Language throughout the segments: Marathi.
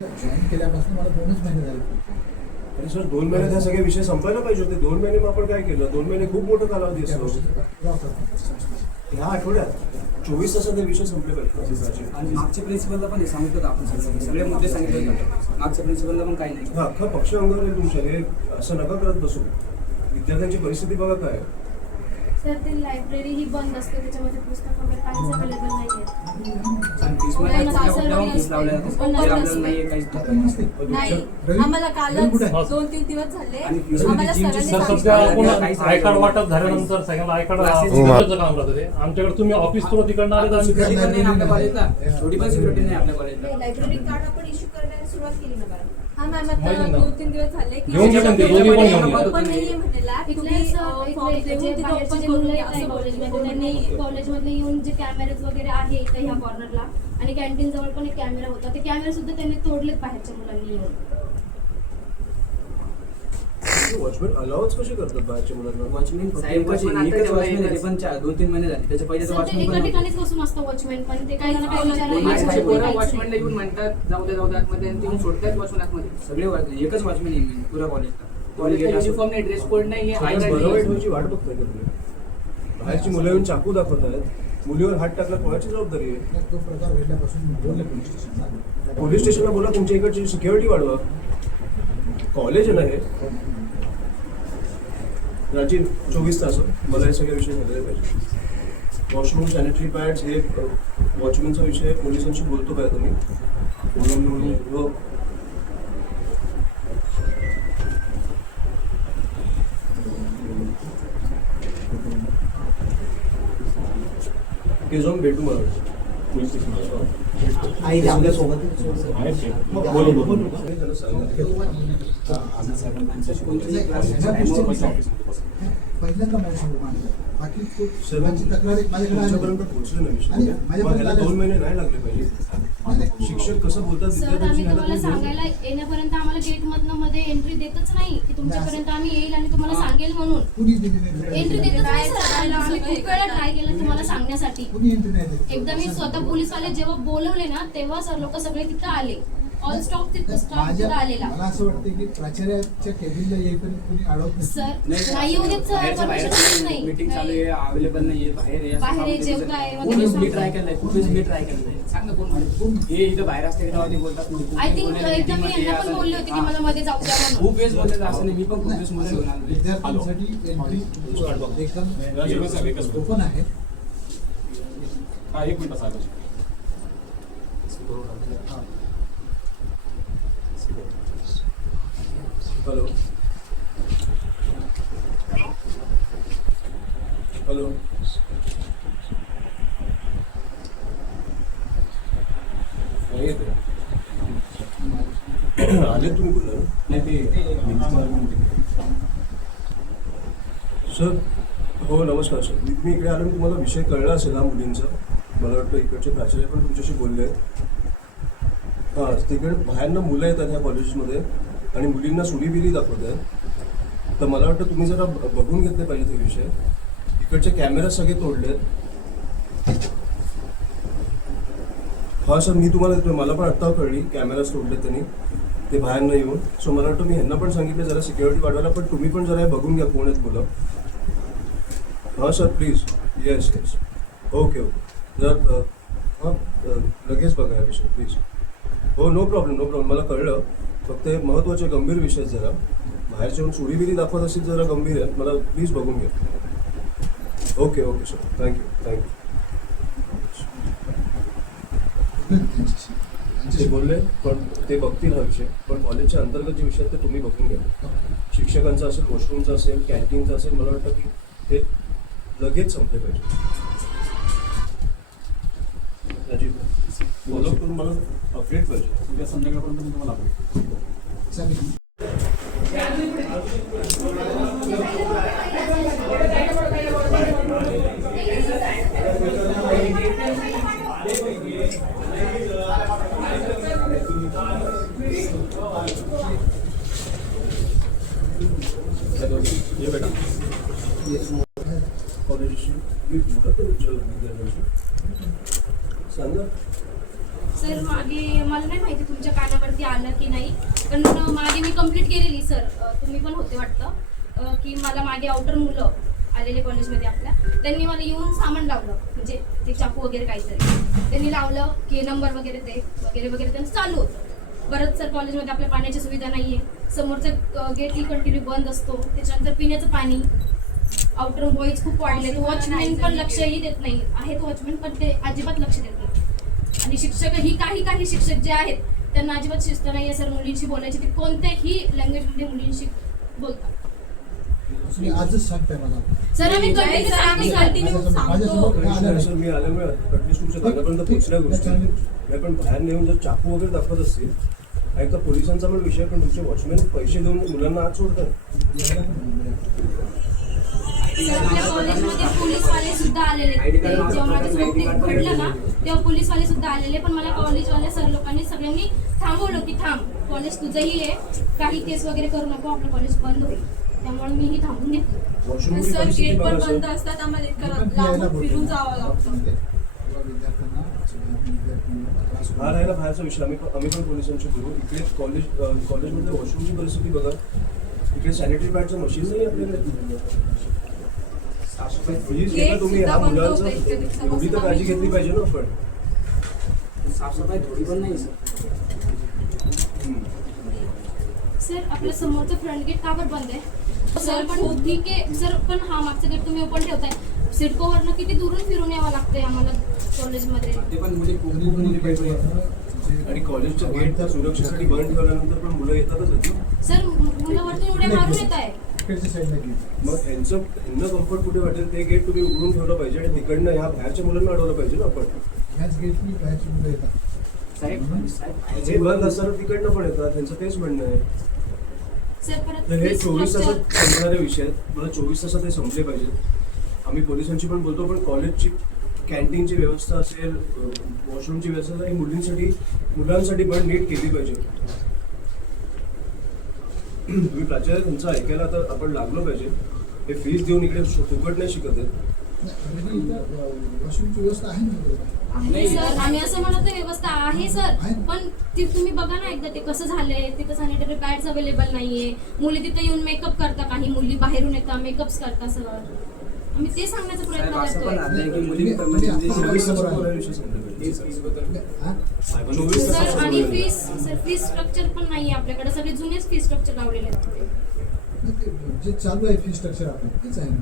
जॉईन केल्यापासून मला 2च महिने झाले. आणि सर 2 महिन्यात हे सगळे विषय संपायला पाहिजे होते. 2 महिने मग आपण काय केलं? 2 महिने खूप मोठा कालावधी असतो. ह्या आठवड्यात 24 तासात हे विषय संपले पाहिजे. आणि मागच्या प्रिन्सिपलला पण हे सांगितलं होतं आपण सगळे मुद्दे सांगितले होते. मागच्या प्रिन्सिपलला पण काही नाही. हा अख्खा पक्ष अंगावर येईल तुमच्या. हे असं नका करत बसू. विद्यार्थ्यांची परिस्थिती बघा काय. सर ते लायब्ररी ही बंद असते, त्याच्यामध्ये पुस्तक वगैरे काहीच अवेलेबल नाही आहे. आम्हाला कालच 2-3 दिवस झाले. आम्हाला आय कार्ड वाटप झाल्यानंतर सगळ्यांना आय कार्ड काम करतं ते. आमच्याकडे तुम्ही ऑफिस थ्रू तिकडनं आले तर छोटी पण सिक्युरिटी नाही आपल्या कॉलेजला. लायब्ररी कार्ड आपण इश्यू करायला सुरुवात केली ना बरं. हा मॅम आता 2-3 दिवस झाले की घेऊन घेऊन ते दोन्ही पण घेऊन घ्या. पण नाहीये म्हटलेला इथलेच बाहेरचे जे मुलं आहेत कॉलेजमध्ये, त्यांनी कॉलेजमध्ये येऊन जे कॅमेरेज वगैरे आहे इथं ह्या कॉर्नरला आणि कॅन्टीन जवळ पण एक कॅमेरा होता, ते कॅमेरा सुद्धा त्यांनी तोडलेत बाहेरच्या मुलांनी येऊन. वॉचमॅन अलाउच कसे करतात बाहेरच्या मुलांना? वॉचमॅन साहेब कसे एकच वॉचमॅन आहे पण 2-3 महिने झाले. त्याच्या पहिले तर सर ते वॉचमॅन एका पण ठिकाणीच बसून असतं वॉचमॅन, पण ते काही ना काही विचारायला वॉचमॅनला येऊन म्हणतात जाऊ द्या आतमध्ये आणि ते सोडतात वॉचमॅन आतमध्ये. सगळे एकच वॉचमॅन येईल पुऱ्या कॉलेजला. युनिफॉर्म नाही, ड्रेस कोड नाही आहे. बरं वाईट व्हायची वाट बघताय का तुम्ही? बाहेरची मुलं येऊन चाकू दाखवत आहेत. मुलीवर हात टाकला कोणाची जबाबदारी आहे? तो प्रकार घडल्यापासून बोलले पोलीस स्टेशनला. पोलीस स्टेशनला बोला, तुमच्या इकडची सिक्युरिटी वाढवा. कॉलेज आहे ना हे. राजीव 24 तास मला हे सगळे विषय झालेले पाहिजे. वॉशरूम, सॅनिटरी पॅड्स, हे वॉचमॅनचा विषय पोलिसांशी बोलतो काय तुम्ही? ते जाऊन भेटू मला पोलीस स्टेशनला. पहिल्यांदा माझ्यासमोर मांडलं. बाकी सर्वांची तक्रार माझ्याकडे आजपर्यंत पोहोचले नाही. माझ्याला 2 महिने नाही लागले पाहिजे. शिक्षक कसं बोलतात सर, आम्ही तुम्हाला सांगायला येण्यापर्यंत आम्हाला गेट मधनं मध्ये एंट्री देतच नाही की तुमच्यापर्यंत आम्ही येईल आणि तुम्हाला सांगेल म्हणून. एंट्री देतच नाही सर. आम्ही खूप वेळा ट्राय केला तुम्हाला सांगण्यासाठी. एकदा मी स्वतः पोलीसवाले जेव्हा बोलवले ना, तेव्हा सर लोक सगळे तिथं आले. ऑल स्टॉप तिथं आलेला. मला असं वाटतं की प्राचार्याच्या केबिनला येईपर्यंत कोणी अडवत सर नाही येऊ देत सर. परमिशन नाही. मीटिंग चालू आहे, अवेलेबल नाहीये, बाहेर जेवताय मी ट्राय केलंय, खूप वेळेस मी ट्राय केलंय. सांग ना कोण हे इथं बाहेर असते तेव्हा ते बोलतात. आय थिंक एकदा मी यांना पण बोलले होते की मला मध्ये जाऊ द्या म्हणून. खूप वेळेस बोलले असं नाही. मी पण खूप वेळेस मध्ये घेऊन आलो. विद्यार्थ्यांसाठी एंट्री एकदम ओपन आहे. एक मिनिट साहेब. हॅलो हॅलो आले तुम्ही बोलला सर? हो नमस्कार सर. मी इकडे आलो. तुम्हाला विषय कळला असेल हा मुलींचा. मला वाटतं इकडचे प्राचार्य पण तुमच्याशी बोलले आहेत. हां, तिकडे बाहेरनं मुलं येतात ह्या कॉलेजेसमध्ये आणि मुलींना सुडीबिरी दाखवत आहेत. तर मला वाटतं तुम्ही जरा बघून घेतले पाहिजे ते विषय. इकडचे कॅमेरा सगळे तोडलेत. हा सर, मी तुम्हाला देतोय. मला पण आत्ता कळली कॅमेराज तोडलेत त्यांनी, ते बाहेर न येऊन. सो मला वाटतं मी ह्यांना पण सांगितलं जरा सिक्युरिटी वाढवायला, पण तुम्ही पण जरा हे बघून घ्या कोण आहेत मुलं. हां sir please. Yes yes. Okay okay. जर हां लगेच बघा या विषय प्लीज. हो नो प्रॉब्लेम. मला कळलं. फक्त हे महत्त्वाचे गंभीर विषय जरा बाहेरच्या येऊन सुडीबिरी दाखवत असेल जरा गंभीर आहे. मला प्लीज बघून घ्या. Okay sir. थँक्यू. ते बोलले पण ते बघतील हा विषय. पण कॉलेजच्या अंतर्गत जे विषय आहेत ते तुम्ही बघून घ्या. शिक्षकांचा असेल, वॉशरूमचा असेल, कॅन्टीनचा असेल, मला वाटतं की ते लगेच संपले पाहिजे. राजीव फॉलो करून मला अपडेट पाहिजे. उद्या संध्याकाळपर्यंत मी तुम्हाला अपडेट. ये बेटा सर मागे मला नाही माहिती तुमच्या कानावरती पण मागे मी कंप्लीट केलेली सर, तुम्ही पण होते वाटतं, की मला मागे आउटर मुलं आलेले कॉलेजमध्ये आपल्या, त्यांनी मला येऊन सामान लावलं, म्हणजे ते चाकू वगैरे काहीतरी त्यांनी लावलं की नंबर वगैरे ते वगैरे वगैरे त्यांचं चालू होतं. परत सर कॉलेजमध्ये आपल्या पाण्याची सुविधा नाही आहे, समोरचं गेट ही कंटिन्यू बंद असतो, त्याच्यानंतर पिण्याचं पाणी, आउटर बॉईज खूप वाढले, वॉचमॅन पण लक्षही देत नाही आहेत, वॉचमॅन पण ते अजिबात लक्ष देत नाही. आणि शिक्षक ही काही शिक्षक जे आहेत त्यांना अजिबात शिस्त नाही आहे सर मुलींशी बोलायची, ते कोणत्याही लँग्वेजमध्ये मुलींशी बोलतात. तुम्ही आजच सांगताय मला. सर आम्ही कंटिन्यू सांगतो. सर मी आल्यामुळे ॲटलिस्ट तुमच्या दादापर्यंत पोहोचल्या गोष्टी नाही, पण बाहेर नेऊन जर चाकू वगैरे दाखवत असतील, ऐका पोलिसांचा पण विषय, पण तुमचे वॉचमॅन पैसे देऊन मुलांना आत सोडतात. सर आपल्या कॉलेजमध्ये पोलीसवाले सुद्धा आलेले, ते जेव्हा माझं घडलं ना तेव्हा पोलीसवाले सुद्धा आलेले, पण मला कॉलेजवाल्या सर लोकांनी सगळ्यांनी थांबवलं की थांब, कॉलेज तुझंही आहे, काही केस वगैरे करू नको, आपलं कॉलेज बंद होईल, त्यामुळे मीही थांबून घेतलं. वॉशरूमची सर परिस्थिती गेट पण बघा बंद सर. असतात, आम्हाला इतकं लांबून फिरून जावं लागतं. हा राहिला बाहेरचा विषय, आम्ही पण पोलिसांशी बोलू. इकडे कॉलेजमध्ये वॉशरूमची परिस्थिती बघा, इकडे सॅनिटरी पॅडचं मशीन नाही आपल्याकडे. प्लीज तुम्ही ह्या मुलांचं एवढी तर काळजी घेतली पाहिजे ना आपण. साफसफाई थोडी पण नाही सर. सर आपल्या समोरचं फ्रंट गेट का बरं बंद आहे? सर पण ठीक आहे सर, पण हा मागचं गेट तुम्ही ओपन ठेवताय, सिडकोवरनं किती दुरून फिरून यावं लागतंय आम्हाला कॉलेजमध्ये. ते पण मुली खूप मुली पाहिजे. आणि कॉलेजच्या गेट सुरक्षेसाठी बंद ठेवल्यानंतर पण मुलं येतातच होती. सर मुलं वरती उड्या मारून येत आहे. मग ह्यांना कम्फर्ट कुठे वाटेल ते गेट तुम्ही उघडून ठेवलं पाहिजे आणि तिकडनं ह्या बाहेरच्या मुलांना अडवलं पाहिजे ना आपण. ह्याच गेटनी बाहेरची मुलं येतात. साहेब जे बंद असताना तिकडनं पण येतात, त्यांचं तेच म्हणणं आहे. सर परत तर हे 24 तासात संपणारे विषय आहेत, मला 24 तासात हे संपले पाहिजेत. आम्ही पोलिसांशी पण बोलतो, पण कॉलेजची कॅन्टीनची व्यवस्था असेल, वॉशरूमची व्यवस्था ही मुलांसाठी पण नीट केली पाहिजे. तुम्ही प्राचार्य तुमचं ऐकायला तर आपण लागलो पाहिजे. हे फीस देऊन इकडे फुकट नाही शिकत आहेत. वॉशरूमची व्यवस्था आहे ना. आहे सर, आम्ही असं म्हणत नाही व्यवस्था आहे सर, पण ती तुम्ही बघा ना एकदा ते कसं झालंय, तिथं सॅनिटरी पॅड्स अवेलेबल नाहीये, मुली तिथं येऊन मेकअप करता, काही मुली बाहेरून येतात मेकअप्स करता सर. आम्ही ते सांगण्याचा प्रयत्न साहेब असं पण करतोय. राहतंय की मुली म्हणजे 24 तासात विषय संपले सर आणि फीस स्ट्रक्चर पण नाहीये आपल्याकडे, सगळे जुनेच फीस स्ट्रक्चर लावलेले आहेत. जे चालू आहे फी स्ट्रक्चर आपण तेच आहे ना.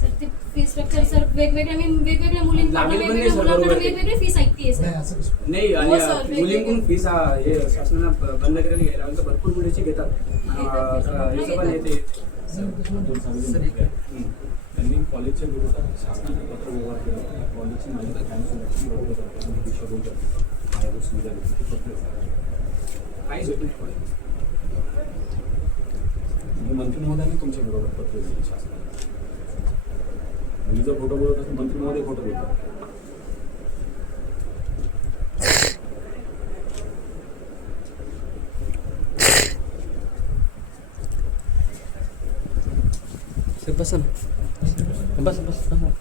सर ते फी स्ट्रक्चर सर वेगवेगळ्या मुलींकडून लागेल पण नाही वेगवेगळ्या सर, मुलांकडे बरोबर आहे. वेगवेगळी फीस ऐकतीये नाही सर. असं कसं. नाही. हो आणि सर, मुलींकडून फीस हे शासनानं बंद करायला घ्यायला लागलं, भरपूर मुलीची घेतात. याचं पण येते. त्यांनी कॉलेजच्या विरोधात शासनाने पत्र व्यवहार केला. कॉलेजची मान्यता कायमस्वरूपी रद्द करताना दिशाभूल पायाभूत सुविधा देते पत्र काहीच होत नाही. मंत्री महोदयांनी तुमच्या विरोधात पत्र दिले शासनाला. मुलीचा फोटो बोलत असेल, मंत्री महोदय फोटो बोलतात. बस ना, बस बस बस.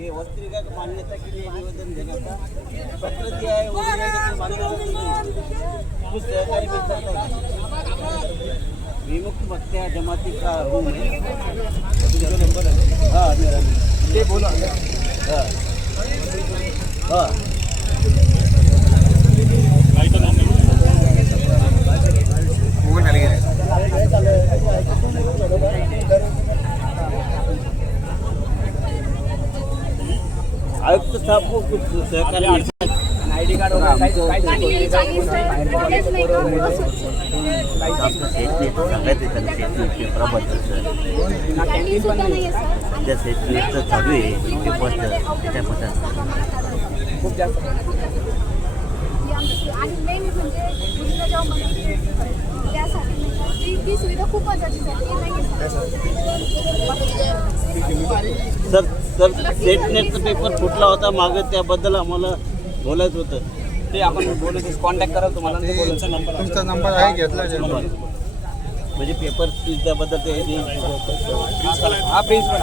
ये वस्त्रिका को मान्यता के लिए निवेदन देने का पत्र दिया है, वो कुछ सहकारी मिलता विमुक्त मत्या जमाती का रूम है. नंबर है. हाँ मेरा ये बोला. हाँ हाँ आयुक्त साहब को कुछ सहकारी आयडी कार्ड वगैरे काहीच त्या सेटनेटचं चालू आहे त्याच्यामध्ये खूप जास्त आणि मेन म्हणजे मुलीला जेव्हा मदत त्यासाठी ती सुविधा खूप महत्वाची आहे सर सेटनेटचा पेपर फुटला होता मागे, त्याबद्दल आम्हाला बोलायचं होतं. ते आपण बोलू कॉन्टॅक्ट करा तुम्हाला ते बोलायचा नंबर तुमचा नंबर आहे घेतला म्हणजे पेपर त्याबद्दल ते हा प्रिन्सिपल